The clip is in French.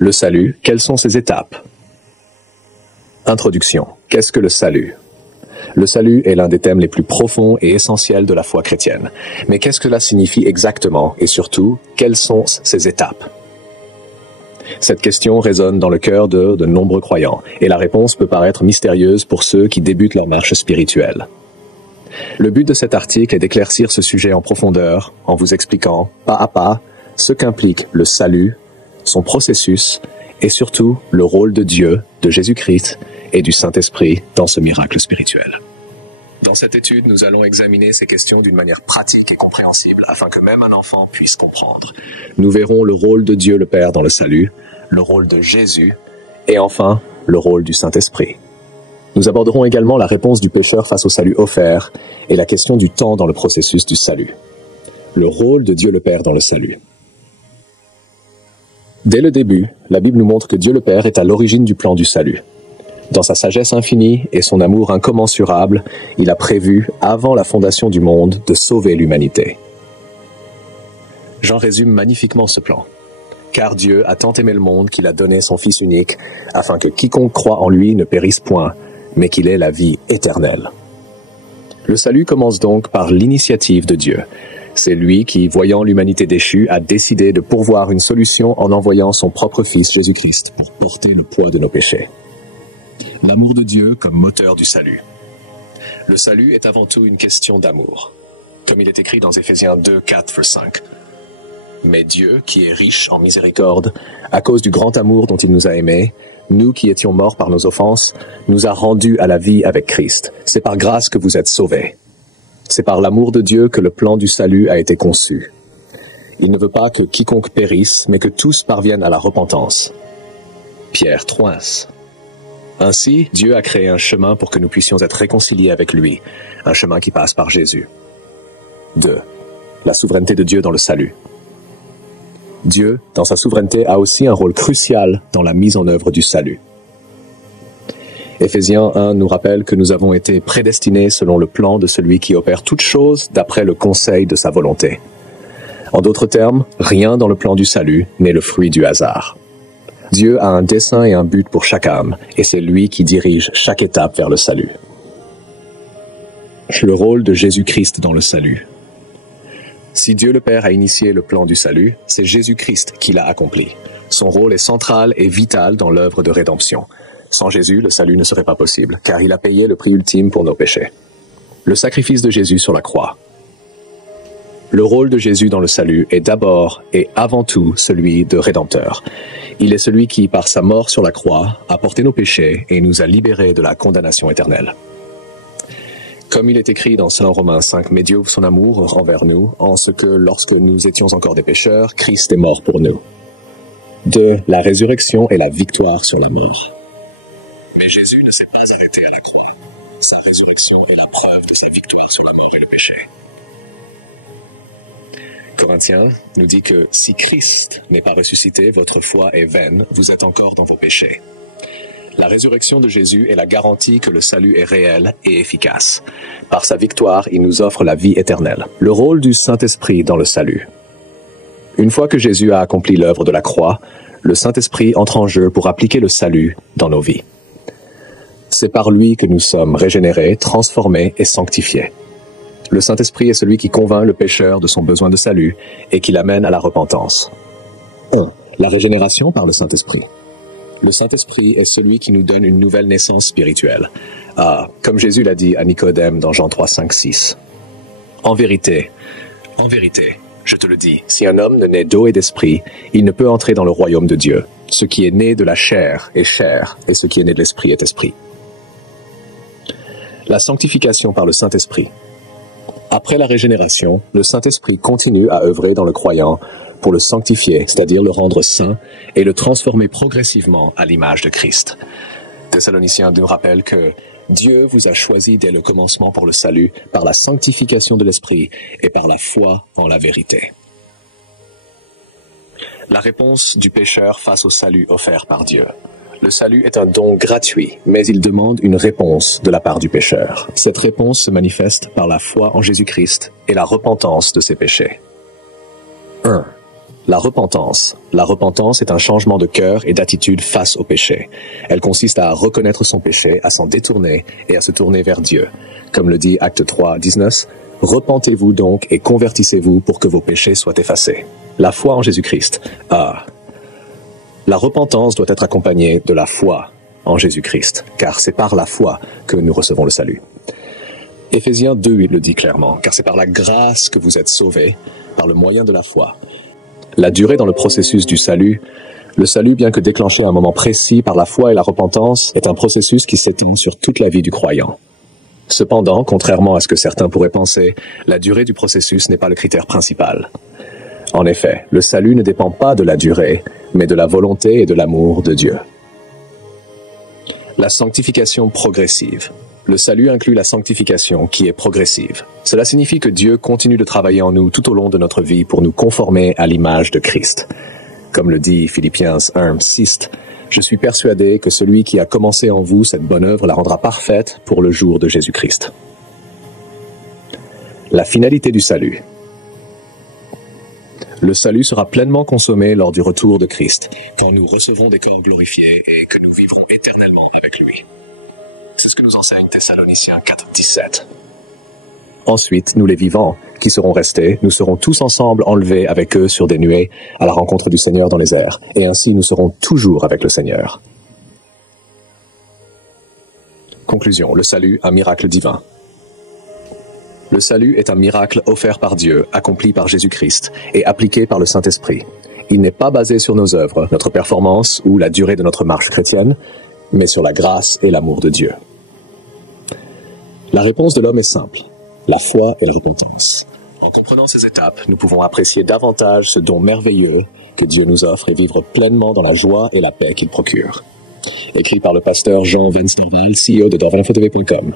Le salut, quelles sont ses étapes? Introduction. Qu'est-ce que le salut? Le salut est l'un des thèmes les plus profonds et essentiels de la foi chrétienne. Mais qu'est-ce que cela signifie exactement et surtout, quelles sont ses étapes? Cette question résonne dans le cœur de nombreux croyants et la réponse peut paraître mystérieuse pour ceux qui débutent leur marche spirituelle. Le but de cet article est d'éclaircir ce sujet en profondeur en vous expliquant, pas à pas, ce qu'implique le salut, son processus et surtout le rôle de Dieu, de Jésus-Christ et du Saint-Esprit dans ce miracle spirituel. Dans cette étude, nous allons examiner ces questions d'une manière pratique et compréhensible, afin que même un enfant puisse comprendre. Nous verrons le rôle de Dieu le Père dans le salut, le rôle de Jésus, et enfin, le rôle du Saint-Esprit. Nous aborderons également la réponse du pécheur face au salut offert, et la question du temps dans le processus du salut. Le rôle de Dieu le Père dans le salut. Dès le début, la Bible nous montre que Dieu le Père est à l'origine du plan du salut. Dans sa sagesse infinie et son amour incommensurable, il a prévu, avant la fondation du monde, de sauver l'humanité. J'en résume magnifiquement ce plan. Car Dieu a tant aimé le monde qu'il a donné son Fils unique, afin que quiconque croit en lui ne périsse point, mais qu'il ait la vie éternelle. Le salut commence donc par l'initiative de Dieu. C'est lui qui, voyant l'humanité déchue, a décidé de pourvoir une solution en envoyant son propre Fils Jésus-Christ pour porter le poids de nos péchés. L'amour de Dieu comme moteur du salut. Le salut est avant tout une question d'amour. Comme il est écrit dans Éphésiens 2, 4, 5. Mais Dieu, qui est riche en miséricorde, à cause du grand amour dont il nous a aimés, nous qui étions morts par nos offenses, nous a rendus à la vie avec Christ. C'est par grâce que vous êtes sauvés. C'est par l'amour de Dieu que le plan du salut a été conçu. Il ne veut pas que quiconque périsse, mais que tous parviennent à la repentance. Pierre Troins. Ainsi, Dieu a créé un chemin pour que nous puissions être réconciliés avec lui, un chemin qui passe par Jésus. 2. La souveraineté de Dieu dans le salut. Dieu, dans sa souveraineté, a aussi un rôle crucial dans la mise en œuvre du salut. Éphésiens 1 nous rappelle que nous avons été prédestinés selon le plan de celui qui opère toutes choses d'après le conseil de sa volonté. En d'autres termes, rien dans le plan du salut n'est le fruit du hasard. Dieu a un dessein et un but pour chaque âme, et c'est lui qui dirige chaque étape vers le salut. Le rôle de Jésus-Christ dans le salut. Si Dieu le Père a initié le plan du salut, c'est Jésus-Christ qui l'a accompli. Son rôle est central et vital dans l'œuvre de rédemption. Sans Jésus, le salut ne serait pas possible, car il a payé le prix ultime pour nos péchés. Le sacrifice de Jésus sur la croix. Le rôle de Jésus dans le salut est d'abord et avant tout celui de Rédempteur. Il est celui qui, par sa mort sur la croix, a porté nos péchés et nous a libérés de la condamnation éternelle. Comme il est écrit dans 1 Romains 5, « Mais Dieu ouvre son amour envers nous, en ce que, lorsque nous étions encore des pécheurs, Christ est mort pour nous. » 2. La résurrection et la victoire sur la mort. Mais Jésus ne s'est pas arrêté à la croix. Sa résurrection est la preuve de sa victoire sur la mort et le péché. Corinthiens nous dit que si Christ n'est pas ressuscité, votre foi est vaine, vous êtes encore dans vos péchés. La résurrection de Jésus est la garantie que le salut est réel et efficace. Par sa victoire, il nous offre la vie éternelle. Le rôle du Saint-Esprit dans le salut. Une fois que Jésus a accompli l'œuvre de la croix, le Saint-Esprit entre en jeu pour appliquer le salut dans nos vies. C'est par lui que nous sommes régénérés, transformés et sanctifiés. Le Saint-Esprit est celui qui convainc le pécheur de son besoin de salut et qui l'amène à la repentance. 1. La régénération par le Saint-Esprit. Le Saint-Esprit est celui qui nous donne une nouvelle naissance spirituelle. Comme Jésus l'a dit à Nicodème dans Jean 3, 5, 6. En vérité, je te le dis, si un homme ne naît d'eau et d'esprit, il ne peut entrer dans le royaume de Dieu. Ce qui est né de la chair est chair, et ce qui est né de l'esprit est esprit. La sanctification par le Saint-Esprit. Après la régénération, le Saint-Esprit continue à œuvrer dans le croyant pour le sanctifier, c'est-à-dire le rendre saint, et le transformer progressivement à l'image de Christ. Thessaloniciens nous rappelle que Dieu vous a choisi dès le commencement pour le salut, par la sanctification de l'Esprit et par la foi en la vérité. La réponse du pécheur face au salut offert par Dieu. Le salut est un don gratuit, mais il demande une réponse de la part du pécheur. Cette réponse se manifeste par la foi en Jésus-Christ et la repentance de ses péchés. 1. La repentance. La repentance est un changement de cœur et d'attitude face au péché. Elle consiste à reconnaître son péché, à s'en détourner et à se tourner vers Dieu. Comme le dit Acte 3, 19, « Repentez-vous donc et convertissez-vous pour que vos péchés soient effacés. » La foi en Jésus-Christ. La repentance doit être accompagnée de la foi en Jésus-Christ, car c'est par la foi que nous recevons le salut. Éphésiens 2 le dit clairement, car c'est par la grâce que vous êtes sauvés, par le moyen de la foi. La durée dans le processus du salut, le salut, bien que déclenché à un moment précis par la foi et la repentance, est un processus qui s'étend sur toute la vie du croyant. Cependant, contrairement à ce que certains pourraient penser, la durée du processus n'est pas le critère principal. En effet, le salut ne dépend pas de la durée, mais de la volonté et de l'amour de Dieu. La sanctification progressive. Le salut inclut la sanctification qui est progressive. Cela signifie que Dieu continue de travailler en nous tout au long de notre vie pour nous conformer à l'image de Christ. Comme le dit Philippiens 1, 6, « Je suis persuadé que celui qui a commencé en vous cette bonne œuvre la rendra parfaite pour le jour de Jésus-Christ. » La finalité du salut. Le salut sera pleinement consommé lors du retour de Christ, quand nous recevrons des corps glorifiés et que nous vivrons éternellement avec lui. C'est ce que nous enseigne Thessaloniciens 4, 17. Ensuite, nous les vivants, qui serons restés, nous serons tous ensemble enlevés avec eux sur des nuées à la rencontre du Seigneur dans les airs, et ainsi nous serons toujours avec le Seigneur. Conclusion, le salut, un miracle divin. Le salut est un miracle offert par Dieu, accompli par Jésus-Christ et appliqué par le Saint-Esprit. Il n'est pas basé sur nos œuvres, notre performance ou la durée de notre marche chrétienne, mais sur la grâce et l'amour de Dieu. La réponse de l'homme est simple, la foi et la repentance. En comprenant ces étapes, nous pouvons apprécier davantage ce don merveilleux que Dieu nous offre et vivre pleinement dans la joie et la paix qu'il procure. Écrit par le pasteur Jean Vensterval, CEO de dorvalinfotv.com.